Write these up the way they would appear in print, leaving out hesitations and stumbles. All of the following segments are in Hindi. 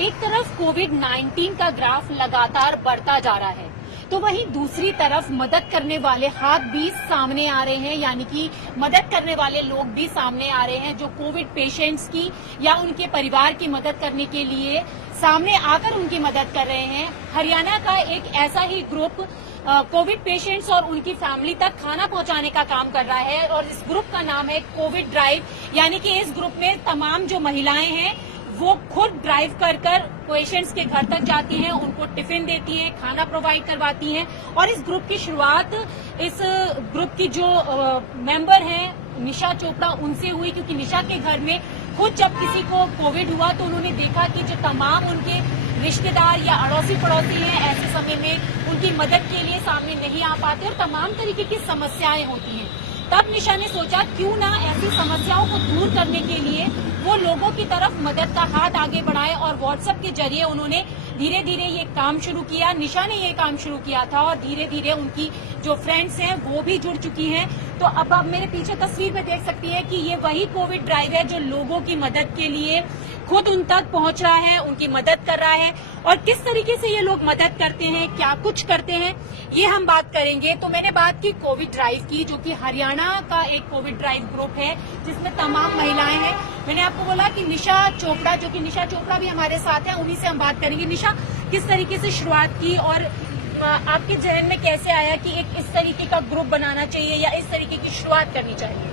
एक तरफ कोविड-19 का ग्राफ लगातार बढ़ता जा रहा है, तो वहीं दूसरी तरफ मदद करने वाले हाथ भी सामने आ रहे हैं, यानी कि मदद करने वाले लोग भी सामने आ रहे हैं जो कोविड पेशेंट्स की या उनके परिवार की मदद करने के लिए सामने आकर उनकी मदद कर रहे हैं। हरियाणा का एक ऐसा ही ग्रुप कोविड पेशेंट्स और उनकी फैमिली तक खाना पहुंचाने का काम कर रहा है और इस ग्रुप का नाम है कोविड ड्राइव, यानी कि इस ग्रुप में तमाम जो महिलाएं हैं वो खुद ड्राइव कर पेशेंट्स के घर तक जाती हैं, उनको टिफिन देती हैं, खाना प्रोवाइड करवाती हैं। और इस ग्रुप की शुरुआत इस ग्रुप की जो मेंबर हैं निशा चोपड़ा उनसे हुई, क्योंकि निशा के घर में खुद जब किसी को कोविड हुआ तो उन्होंने देखा कि जो तमाम उनके रिश्तेदार या अड़ोसी पड़ोसी हैं ऐसे समय में उनकी मदद के लिए सामने नहीं आ पाते और तमाम तरीके की समस्याएं होती हैं। तब निशा ने सोचा क्यों ना ऐसी समस्याओं को दूर करने के लिए वो लोगों की तरफ मदद का हाथ आगे बढ़ाए और व्हाट्सएप के जरिए उन्होंने धीरे धीरे ये काम शुरू किया। निशा ने ये काम शुरू किया था और धीरे धीरे उनकी जो फ्रेंड्स हैं वो भी जुड़ चुकी हैं। तो अब आप मेरे पीछे तस्वीर में देख सकती हैं कि ये वही कोविड ड्राइव है जो लोगों की मदद के लिए खुद उन तक पहुंच रहा है, उनकी मदद कर रहा है। और किस तरीके से ये लोग मदद करते हैं, क्या कुछ करते हैं, ये हम बात करेंगे। तो मैंने बात की कोविड ड्राइव की, जो कि हरियाणा का एक कोविड ड्राइव ग्रुप है जिसमें तमाम महिलाएं हैं। मैंने आपको बोला कि निशा चोपड़ा, जो कि निशा चोपड़ा भी हमारे साथ हैं, उन्हीं से हम बात करेंगे। निशा, किस तरीके से शुरुआत की और आपके जहन में कैसे आया कि एक इस तरीके का ग्रुप बनाना चाहिए या इस तरीके की शुरुआत करनी चाहिए?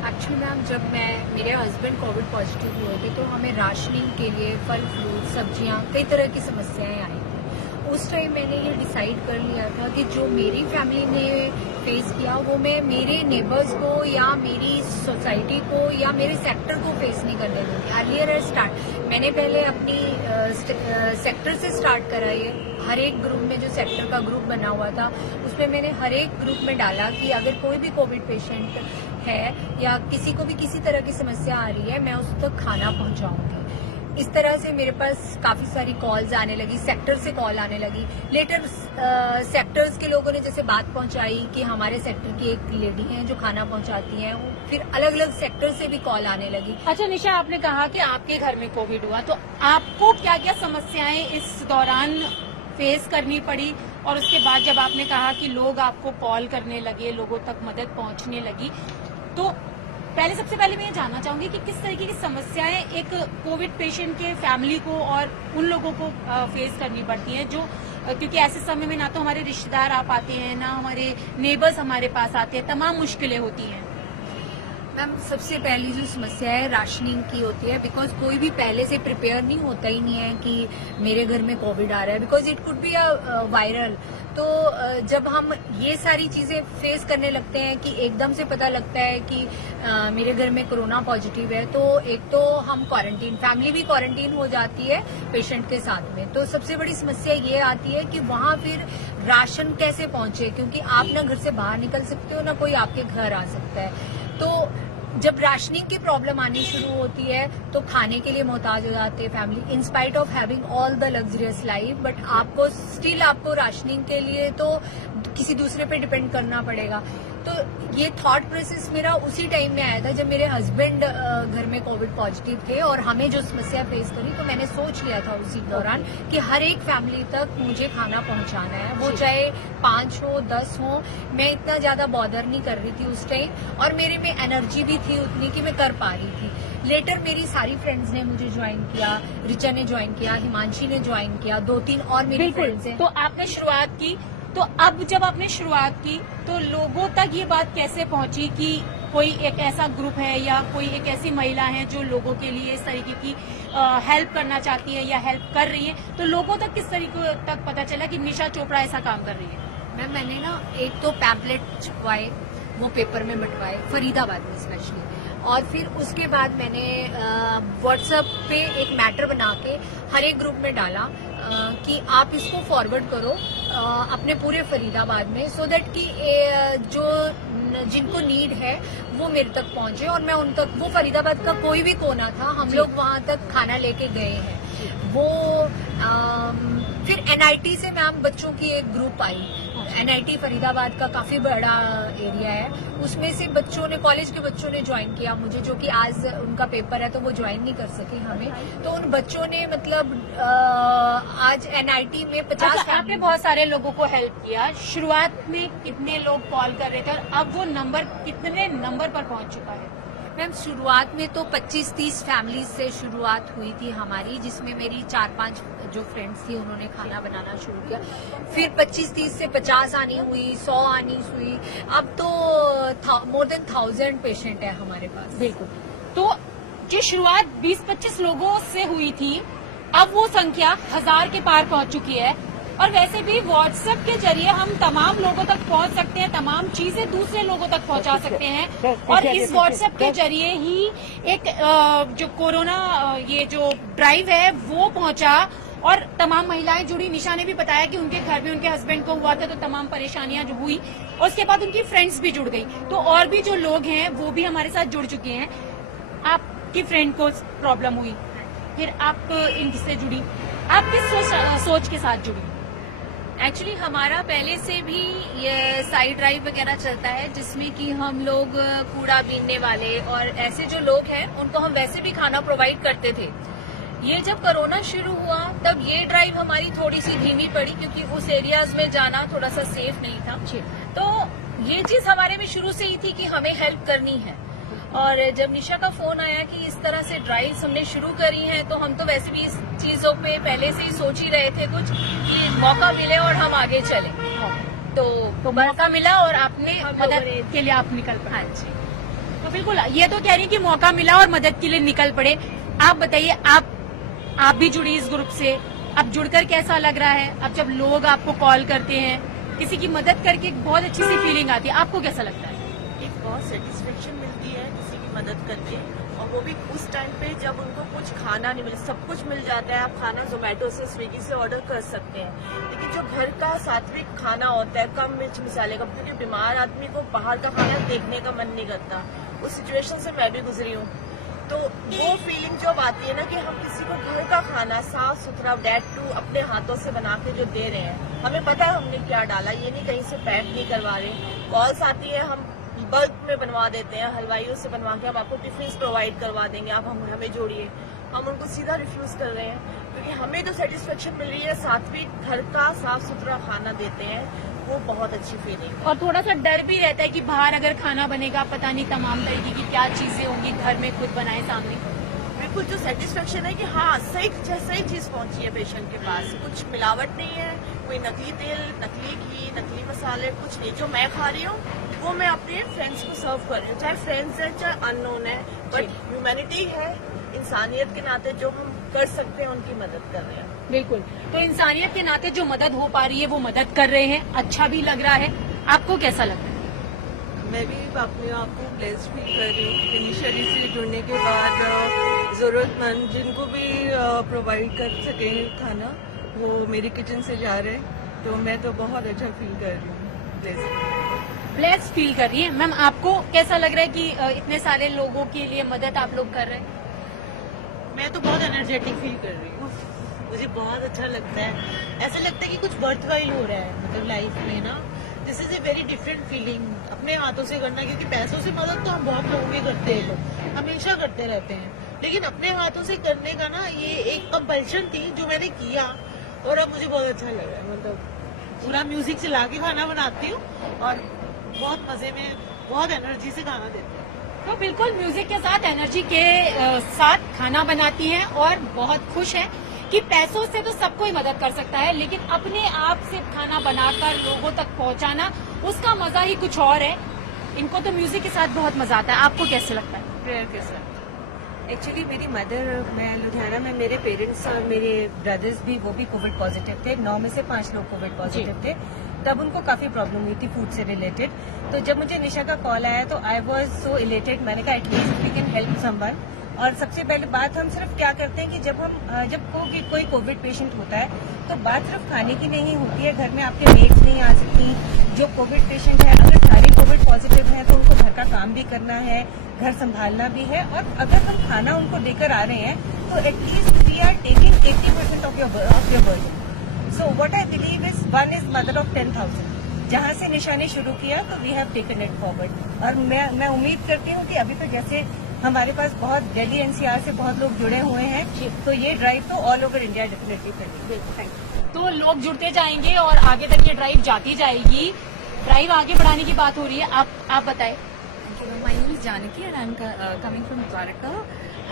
एक्चुअली मैम, जब मेरे हस्बैंड कोविड पॉजिटिव हुए थे तो हमें राशनिंग के लिए फल फ्रूट सब्जियां कई तरह की समस्याएं आई थी। उस टाइम मैंने ये डिसाइड कर लिया था कि जो मेरी फैमिली ने फेस किया वो मैं मेरे नेबर्स को या मेरी सोसाइटी को या मेरे सेक्टर को फेस नहीं करने दूंगी। अर्लियर स्टार्ट मैंने पहले अपनी सेक्टर से स्टार्ट करा। ये हर एक ग्रुप में जो सेक्टर का ग्रुप बना हुआ था उसमें मैंने हर एक ग्रुप में डाला कि अगर कोई भी कोविड पेशेंट है या किसी को भी किसी तरह की समस्या आ रही है मैं उस तक खाना पहुंचाऊंगी। इस तरह से मेरे पास काफी सारी कॉल्स आने लगी, सेक्टर से कॉल आने लगी। लेटर सेक्टर्स के लोगों ने जैसे बात पहुंचाई कि हमारे सेक्टर की एक लेडी है जो खाना पहुंचाती है, फिर अलग अलग सेक्टर से भी कॉल आने लगी। अच्छा निशा, आपने कहा कि आपके घर में कोविड हुआ, तो आपको क्या क्या समस्याएं इस दौरान फेस करनी पड़ी? और उसके बाद जब आपने कहा कि लोग आपको कॉल करने लगे, लोगों तक मदद पहुंचने लगी, तो सबसे पहले मैं ये जानना चाहूंगी कि किस तरीके की समस्याएं एक कोविड पेशेंट के फैमिली को और उन लोगों को फेस करनी पड़ती हैं जो, क्योंकि ऐसे समय में ना तो हमारे रिश्तेदार आ पाते हैं, ना हमारे नेबर्स हमारे पास आते हैं, तमाम मुश्किलें होती हैं। मैम, सबसे पहली जो समस्या है राशनिंग की होती है, बिकॉज कोई भी पहले से प्रिपेयर नहीं होता ही नहीं है कि मेरे घर में कोविड आ रहा है, because it could be a viral. तो जब हम ये सारी चीजें फेस करने लगते हैं कि एकदम से पता लगता है कि मेरे घर में कोरोना पॉजिटिव है, तो एक तो हम क्वारंटीन, फैमिली भी क्वारंटीन हो जाती है पेशेंट के साथ में। तो सबसे बड़ी समस्या ये आती है कि वहां फिर राशन कैसे पहुंचे, क्योंकि आप ना घर से बाहर निकल सकते हो ना कोई आपके घर आ सकता है। तो जब राशनिंग की प्रॉब्लम आनी शुरू होती है तो खाने के लिए मोहताज हो जाते हैं family, in spite of having all the luxurious life, but आपको स्टिल आपको राशनिंग के लिए तो किसी दूसरे पे डिपेंड करना पड़ेगा। तो ये थॉट प्रोसेस मेरा उसी टाइम में आया था जब मेरे हस्बैंड घर में कोविड पॉजिटिव थे और हमें जो समस्या फेस करी, तो मैंने सोच लिया था उसी दौरान कि हर एक फैमिली तक मुझे खाना पहुंचाना है, वो चाहे 5 हो 10 हो। मैं इतना ज्यादा बॉदर नहीं कर रही थी उस टाइम और मेरे में एनर्जी भी थी उतनी कि मैं कर पा रही थी। लेटर मेरी सारी फ्रेंड्स ने मुझे ज्वाइन किया, रिचा ने ज्वाइन किया, हिमांशी ने ज्वाइन किया, 2-3 और मेरी फ्रेंड्स हैं। तो आपने शुरुआत की, तो अब जब आपने शुरुआत की तो लोगों तक ये बात कैसे पहुंची कि कोई एक ऐसा ग्रुप है या कोई एक ऐसी महिला है जो लोगों के लिए इस तरीके की हेल्प करना चाहती है या हेल्प कर रही है? तो लोगों तक किस तरीके तक पता चला कि निशा चोपड़ा ऐसा काम कर रही है? मैंने ना एक तो पैम्पलेट छपवाए, वो पेपर में बंटवाए फरीदाबाद में स्पेशली, और फिर उसके बाद मैंने व्हाट्सएप पे एक मैटर बना के हर एक ग्रुप में डाला कि आप इसको फॉरवर्ड करो अपने पूरे फरीदाबाद में, सो दैट कि जो जिनको नीड है वो मेरे तक पहुंचे। और मैं उन तक, वो फरीदाबाद का कोई भी कोना था, हम लोग वहां तक खाना लेके गए हैं। वो फिर एनआईटी से मैम बच्चों की एक ग्रुप आई, NIT फरीदाबाद का काफी बड़ा एरिया है, उसमें से बच्चों ने, कॉलेज के बच्चों ने ज्वाइन किया मुझे, जो कि आज उनका पेपर है तो वो ज्वाइन नहीं कर सके हमें। तो उन बच्चों ने मतलब आज NIT में 50 अच्छा, आपने बहुत सारे लोगों को हेल्प किया। शुरुआत में कितने लोग कॉल कर रहे थे और अब वो नंबर कितने नंबर पर पहुंच चुका है? मैम शुरुआत में तो 25-30 फैमिलीज से शुरुआत हुई थी हमारी, जिसमें मेरी 4-5 जो फ्रेंड्स थी उन्होंने खाना बनाना शुरू किया। फिर 25-30 से 50 आनी हुई, 100 आनी हुई, अब तो मोर देन 1000 पेशेंट है हमारे पास। बिल्कुल। तो जो शुरुआत 20-25 लोगों से हुई थी, अब वो संख्या 1000 के पार पहुंच चुकी है। और वैसे भी व्हाट्सएप के जरिए हम तमाम लोगों तक पहुंच सकते हैं, तमाम चीजें दूसरे लोगों तक पहुंचा सकते हैं। और इस व्हाट्सएप के जरिए ही एक जो कोरोना ये जो ड्राइव है वो पहुंचा और तमाम महिलाएं जुड़ी। निशा ने भी बताया कि उनके घर में उनके हस्बैंड को हुआ था तो तमाम परेशानियां जो हुई, और उसके बाद उनकी फ्रेंड्स भी जुड़ गई। तो और भी जो लोग हैं वो भी हमारे साथ जुड़ चुके हैं। आपकी फ्रेंड को प्रॉब्लम हुई, फिर आप इनसे जुड़ी, आप किस सोच के साथ जुड़ी? एक्चुअली हमारा पहले से भी ये साइड ड्राइव वगैरह चलता है, जिसमें कि हम लोग कूड़ा बीनने वाले और ऐसे जो लोग हैं उनको हम वैसे भी खाना प्रोवाइड करते थे। ये जब कोरोना शुरू हुआ तब ये ड्राइव हमारी थोड़ी सी धीमी पड़ी, क्योंकि उस एरियाज में जाना थोड़ा सा सेफ नहीं था। तो ये चीज हमारे में शुरू से ही थी कि हमें हेल्प करनी है। और जब निशा का फोन आया कि इस तरह से ड्राइव्स हमने शुरू करी हैं, तो हम तो वैसे भी इस चीजों पे पहले से ही सोच ही रहे थे कुछ कि मौका मिले और हम आगे चले। तो मौका मिला और आपने मदद के लिए आप निकल पड़े। हाँ जी। तो बिल्कुल ये तो कह रही कि मौका मिला और मदद के लिए निकल पड़े। आप बताइए, आप भी जुड़ी इस ग्रुप से, अब जुड़कर कैसा लग रहा है? अब जब लोग आपको कॉल करते हैं, किसी की मदद करके एक बहुत अच्छी सी फीलिंग आती है, आपको कैसा लगता है? एक बहुत सेटिस्फेक्शन मिलती है किसी की मदद करके, और वो भी उस टाइम पे जब उनको कुछ खाना नहीं मिले। सब कुछ मिल जाता है, आप खाना जोमेटो से, स्विगी से ऑर्डर कर सकते हैं, लेकिन जो घर का सात्विक खाना होता है कम मिर्च मसाले का, क्योंकि बीमार आदमी को बाहर का खाना देखने का मन नहीं करता। उस सिचुएशन से मैं भी गुजरी हूँ। तो वो फीलिंग जब आती है ना कि हम किसी को घर का खाना साफ सुथरा, डेट टू अपने हाथों से बना के जो दे रहे हैं, हमें पता है हमने क्या डाला, ये नहीं कहीं से पैक नहीं करवा रहे। कॉल्स आती है, हम बल्क में बनवा देते हैं, हलवाइयों से बनवा के हम आपको टिफिन प्रोवाइड करवा देंगे, आप हमें जोड़िए। हम उनको सीधा रिफ्यूज कर रहे हैं, क्योंकि हमें जो सेटिस्फेक्शन मिल रही है सात्विक घर का साफ सुथरा खाना देते हैं, वो बहुत अच्छी फीलिंग। और थोड़ा सा डर भी रहता है कि बाहर अगर खाना बनेगा, पता नहीं तमाम तरीके की क्या चीजें होंगी, घर में खुद बनाए सामने। बिल्कुल, जो सेटिस्फेक्शन है कि हाँ सही चीज पहुंची है पेशेंट के पास, कुछ मिलावट नहीं है, कोई नकली तेल, नकली घी, नकली मसाले कुछ नहीं। जो मैं खा रही हूँ वो मैं अपने फ्रेंड्स को सर्व कर रही हूँ, चाहे फ्रेंड्स है चाहे अननोन है, बट ह्यूमैनिटी है, इंसानियत के नाते जो हम कर सकते हैं उनकी मदद कर रहे हैं। बिल्कुल, तो इंसानियत के नाते जो मदद हो पा रही है वो मदद कर रहे हैं, अच्छा भी लग रहा है। आपको कैसा लगता है? मैं भी अपने आप को ब्लेस्ड फील कर रही हूँ। इनिशियली से जुड़ने के बाद जरूरतमंद जिनको भी प्रोवाइड कर सके खाना, वो मेरे किचन से जा रहे हैं, तो मैं तो बहुत अच्छा फील कर रही हूँ, ब्लेस्ड फील कर रही है। मैम, आपको कैसा लग रहा है कि इतने सारे लोगों के लिए मदद आप लोग कर रहे हैं? मैं तो बहुत एनर्जेटिक फील कर रही हूँ, मुझे बहुत अच्छा लगता है। ऐसा लगता है कि कुछ बर्थवाइल हो रहा है, मतलब लाइफ में ना, this is a very different feeling. अपने हाथों से करना, क्योंकि पैसों से मदद तो हम बहुत लोगों की करते हैं, लोग हमेशा करते रहते हैं, लेकिन अपने हाथों से करने का ना ये एक कंपल्शन थी जो मैंने किया, और अब मुझे बहुत अच्छा लग रहा है। मतलब पूरा म्यूजिक चला के खाना बनाती हूँ और बहुत मजे में, बहुत एनर्जी से खाना देती हूँ। तो बिल्कुल म्यूजिक के साथ, एनर्जी के साथ खाना बनाती हैं और बहुत खुश है कि पैसों से तो सब कोई मदद कर सकता है, लेकिन अपने आप से खाना बनाकर लोगों तक पहुंचाना, उसका मजा ही कुछ और है। इनको तो म्यूजिक के साथ बहुत मजा आता है। आपको कैसे लगता है? प्रेयर के साथ एक्चुअली मेरी मदर, मैं लुधियाना में, मेरे पेरेंट्स और मेरे ब्रदर्स भी, वो भी कोविड पॉजिटिव थे। 9 में से 5 लोग कोविड पॉजिटिव थे। तब उनको काफी प्रॉब्लम हुई थी फूड से रिलेटेड। तो जब मुझे निशा का कॉल आया तो आई वॉज सो इलेटेड। मैंने कहा at least we can help someone. और सबसे पहले बात हम सिर्फ क्या करते हैं कि जब कोई कोविड पेशेंट होता है तो बात सिर्फ खाने की नहीं होती है। घर में आपके मेट्स नहीं आ सकती। जो कोविड पेशेंट है, अगर सारे कोविड पॉजिटिव हैं तो उनको घर का काम भी करना है, घर संभालना भी है, और अगर हम खाना उनको देकर आ रहे हैं तो at least we are taking 80% of your burden. So what I believe is 1 is mother of 10,000. जहाँ से निशा ने शुरू किया तो we have taken it forward. और मैं उम्मीद करती हूँ कि अभी तो जैसे हमारे पास बहुत दिल्ली एनसीआर से बहुत लोग जुड़े हुए हैं, तो ये ड्राइव तो ऑल ओवर इंडिया डेफिनेटली करेंगे। तो लोग जुड़ते जाएंगे और आगे तक ये ड्राइव जाती जाएगी। ड्राइव आगे बढ़ाने की बात हो रही है, आप बताएं। My name is Janaki and I'm coming from Dwarka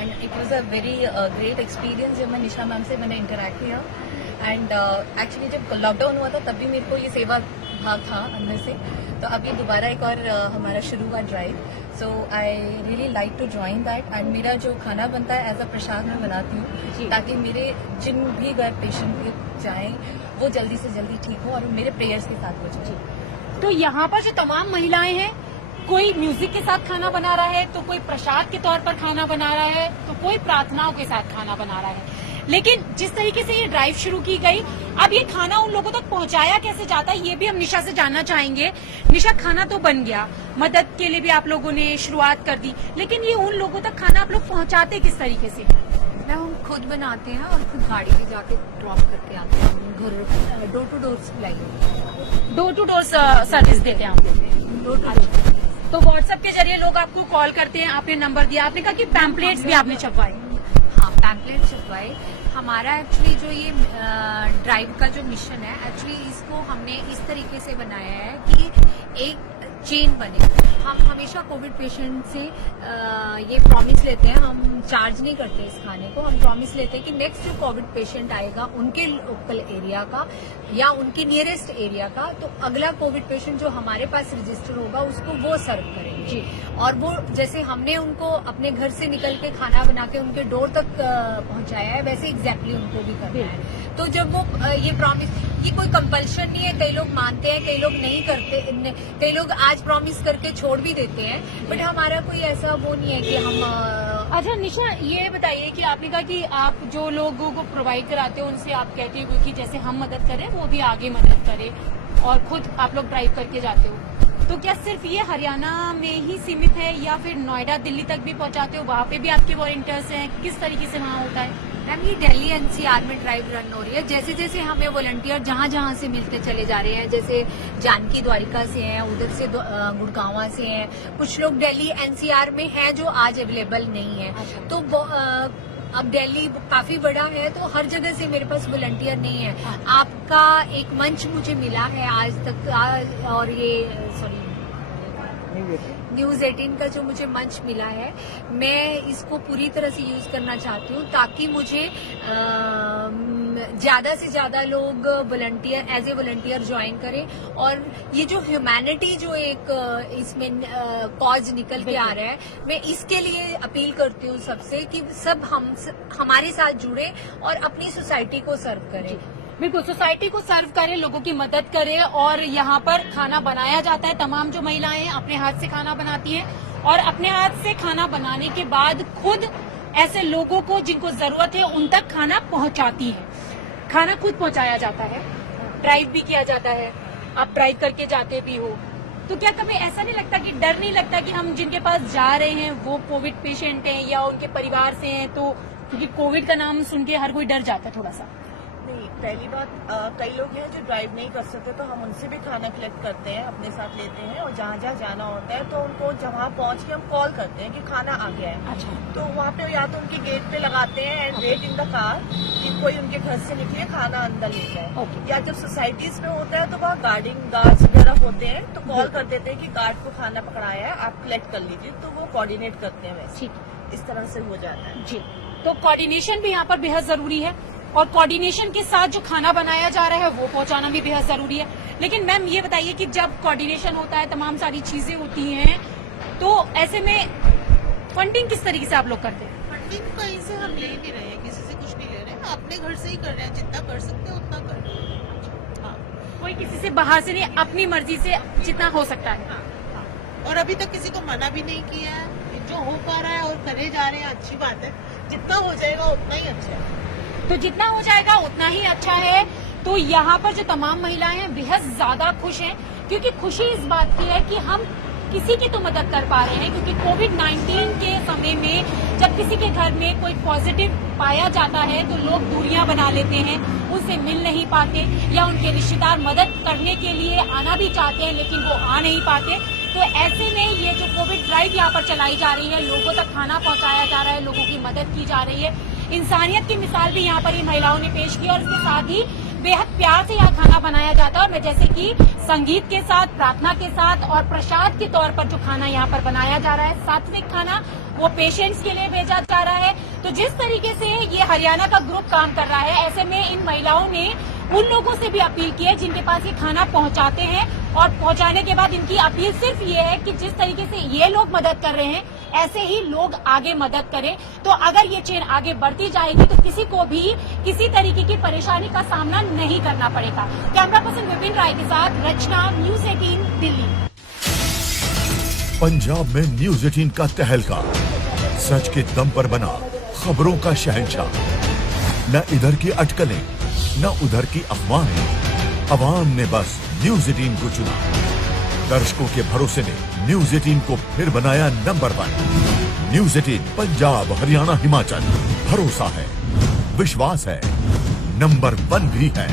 and it was a very great experience जब मैं निशा मैम से मैंने इंटरेक्ट किया एंड एक्चुअली जब लॉकडाउन हुआ था तब भी मेरे को ये सेवा भाव था अंदर से, तो अभी दोबारा एक और हमारा शुरू हुआ drive, so I really like to join that. And मेरा जो खाना बनता है एज अ प्रसाद मैं बनाती हूँ ताकि मेरे जिन भी घर पेशेंट जाएं वो जल्दी से जल्दी ठीक हो और मेरे प्रेयर्स के साथ हो जाए। तो यहाँ पर जो तमाम महिलाएं हैं, कोई म्यूजिक के साथ खाना बना रहा है, तो कोई प्रसाद के तौर पर खाना बना रहा है, तो कोई प्रार्थनाओं के साथ खाना बना रहा है। लेकिन जिस तरीके से ये ड्राइव शुरू की गई, अब ये खाना उन लोगों तक पहुंचाया कैसे जाता है, ये भी हम निशा से जानना चाहेंगे। निशा, खाना तो बन गया, मदद के लिए भी आप लोगों ने शुरुआत कर दी, लेकिन ये उन लोगों तक खाना आप लोग पहुंचाते किस तरीके से? मैम हम खुद बनाते हैं और खुद गाड़ी में जाके ड्रॉप करके आते हैं, घर door to door supply, door to door service देते हैं आप लोग? Door to door. तो व्हाट्सएप के जरिए लोग आपको कॉल करते हैं, आपने नंबर दिया, आपने कहा कि पैम्पलेट्स भी आपने छपवाए। हाँ, पैम्पलेट छपवाए। हमारा एक्चुअली जो ये ड्राइव का जो मिशन है, एक्चुअली इसको हमने इस तरीके से बनाया है कि एक चेन बने। हम हमेशा कोविड पेशेंट से ये प्रॉमिस लेते हैं, हम चार्ज नहीं करते इस खाने को, हम प्रॉमिस लेते हैं कि नेक्स्ट जो कोविड पेशेंट आएगा उनके लोकल एरिया का या उनके नियरेस्ट एरिया का, तो अगला कोविड पेशेंट जो हमारे पास रजिस्टर होगा उसको वो सर्व करेंगे जी। और वो जैसे हमने उनको अपने घर से निकल के खाना बना के उनके डोर तक पहुंचाया है, वैसे एग्जैक्टली उनको भी करना है। तो जब वो ये प्रॉमिस, ये कोई कंपल्शन नहीं है, कई लोग मानते हैं, कई लोग नहीं करते, कई लोग आज प्रॉमिस करके छोड़ भी देते हैं, बट हमारा कोई ऐसा वो नहीं है कि हम अच्छा निशा, ये बताइए कि आपने कहा कि आप जो लोगों को प्रोवाइड कराते हो उनसे आप कहते हो कि जैसे हम मदद करें वो भी आगे मदद करें, और खुद आप लोग ड्राइव करके जाते हो, तो क्या सिर्फ ये हरियाणा में ही सीमित है या फिर नोएडा दिल्ली तक भी पहुंचाते हो? वहाँ पे भी आपके वॉलंटियर्स हैं, किस तरीके से वहाँ होता है? मैम ये दिल्ली एनसीआर में ड्राइव रन हो रही है। जैसे जैसे हमें वॉलंटियर जहाँ जहाँ से मिलते चले जा रहे हैं, जैसे जानकी द्वारिका से हैं, उधर से गुड़गांव से हैं, कुछ लोग दिल्ली एनसीआर में हैं जो आज अवेलेबल नहीं है। तो अब दिल्ली काफी बड़ा है तो हर जगह से मेरे पास वॉलंटियर नहीं है। आपका एक मंच मुझे मिला है आज तक, और ये सॉरी न्यूज 18 का जो मुझे मंच मिला है, मैं इसको पूरी तरह से यूज करना चाहती हूँ ताकि मुझे ज्यादा से ज्यादा लोग volunteer as a volunteer join करें, और ये जो ह्यूमैनिटी जो एक इसमें कॉज निकल के आ रहा है, मैं इसके लिए अपील करती हूँ सबसे कि सब हमारे साथ जुड़े और अपनी सोसाइटी को सर्व करें। बिल्कुल, सोसाइटी को सर्व करें, लोगों की मदद करें। और यहाँ पर खाना बनाया जाता है, तमाम जो महिलाएं हैं अपने हाथ से खाना बनाती हैं और अपने हाथ से खाना बनाने के बाद खुद ऐसे लोगों को जिनको जरूरत है उन तक खाना पहुंचाती हैं। खाना खुद पहुंचाया जाता है, ड्राइव भी किया जाता है, आप ड्राइव करके जाते भी हो, तो क्या कभी ऐसा नहीं लगता कि डर नहीं लगता कि हम जिनके पास जा रहे हैं वो कोविड पेशेंट हैं या उनके परिवार से हैं? तो क्योंकि कोविड का नाम सुन के हर कोई डर जाता है थोड़ा सा। नहीं, पहली बात, कई लोग हैं जो ड्राइव नहीं कर सकते, तो हम उनसे भी खाना कलेक्ट करते हैं, अपने साथ लेते हैं, और जहाँ जहाँ जाना होता है तो उनको जहाँ पहुँच के हम कॉल करते हैं कि खाना आ गया है। अच्छा। तो वहाँ पे या तो उनके गेट पे लगाते हैं and wait in the car कि कोई उनके घर से निकले, खाना अंदर ले जाए। या जब सोसाइटीज में होता है तो वहाँ गार्ड्स वगैरह होते हैं, तो कॉल कर देते हैं कि गार्ड को खाना पकड़ाया है, आप कलेक्ट कर लीजिए, तो वो कोऑर्डिनेट करते हैं। वैसे इस तरह से हो जाता है जी। तो कोऑर्डिनेशन भी यहाँ पर बेहद जरूरी है, और कोऑर्डिनेशन के साथ जो खाना बनाया जा रहा है वो पहुंचाना भी बेहद जरूरी है। लेकिन मैम ये बताइए कि जब कोऑर्डिनेशन होता है, तमाम सारी चीजें होती हैं, तो ऐसे में फंडिंग किस तरीके से आप लोग करते हैं? फंडिंग कहीं से हम ले नहीं रहे हैं, किसी से कुछ नहीं ले रहे हैं, अपने घर से ही कर रहे हैं, जितना कर सकते हैं उतना कर रहे हैं। हाँ, कोई किसी से बाहर से नहीं, अपनी मर्जी से जितना हो सकता है। हाँ। और अभी तक किसी को मना भी नहीं किया है, जो हो पा रहा है और करे जा रहे हैं, अच्छी बात है, जितना हो जाएगा उतना ही अच्छा है। तो जितना हो जाएगा उतना ही अच्छा है। तो यहाँ पर जो तमाम महिलाएं हैं बेहद ज्यादा खुश हैं, क्योंकि खुशी इस बात की है कि हम किसी की तो मदद कर पा रहे हैं, क्योंकि कोविड-19 के समय में जब किसी के घर में कोई पॉजिटिव पाया जाता है तो लोग दूरियां बना लेते हैं, उनसे मिल नहीं पाते, या उनके रिश्तेदार मदद करने के लिए आना भी चाहते हैं लेकिन वो आ नहीं पाते। तो ऐसे में ये जो कोविड ड्राइव यहाँ पर चलाई जा रही है, लोगों तक खाना पहुंचाया जा रहा है, लोगों की मदद की जा रही है, इंसानियत की मिसाल भी यहाँ पर ये महिलाओं ने पेश की और इसके साथ ही बेहद प्यार से यहाँ खाना बनाया जाता है। और मैं जैसे कि संगीत के साथ, प्रार्थना के साथ और प्रसाद के तौर पर जो खाना यहाँ पर बनाया जा रहा है, सात्विक खाना, वो पेशेंट्स के लिए भेजा जा रहा है। तो जिस तरीके से ये हरियाणा का ग्रुप काम कर रहा है, ऐसे में इन महिलाओं ने उन लोगों से भी अपील की है जिनके पास ये खाना पहुंचाते हैं, और पहुंचाने के बाद इनकी अपील सिर्फ ये है कि जिस तरीके से ये लोग मदद कर रहे हैं ऐसे ही लोग आगे मदद करें। तो अगर ये चेन आगे बढ़ती जाएगी तो किसी को भी किसी तरीके की परेशानी का सामना नहीं करना पड़ेगा। कैमरा पर्सन विपिन राय के साथ रचना, न्यूज़ 18 दिल्ली। पंजाब में न्यूज़ 18 का तहलका, सच के दम पर बना खबरों का शहंशाह। न इधर की अटकलें न उधर की अफवाहें, अवाम ने बस न्यूज़ 18 को चुना। दर्शकों के भरोसे ने न्यूज़ 18 को फिर बनाया नंबर 1। न्यूज़ 18 पंजाब, हरियाणा, हिमाचल, भरोसा है, विश्वास है, नंबर 1 भी है।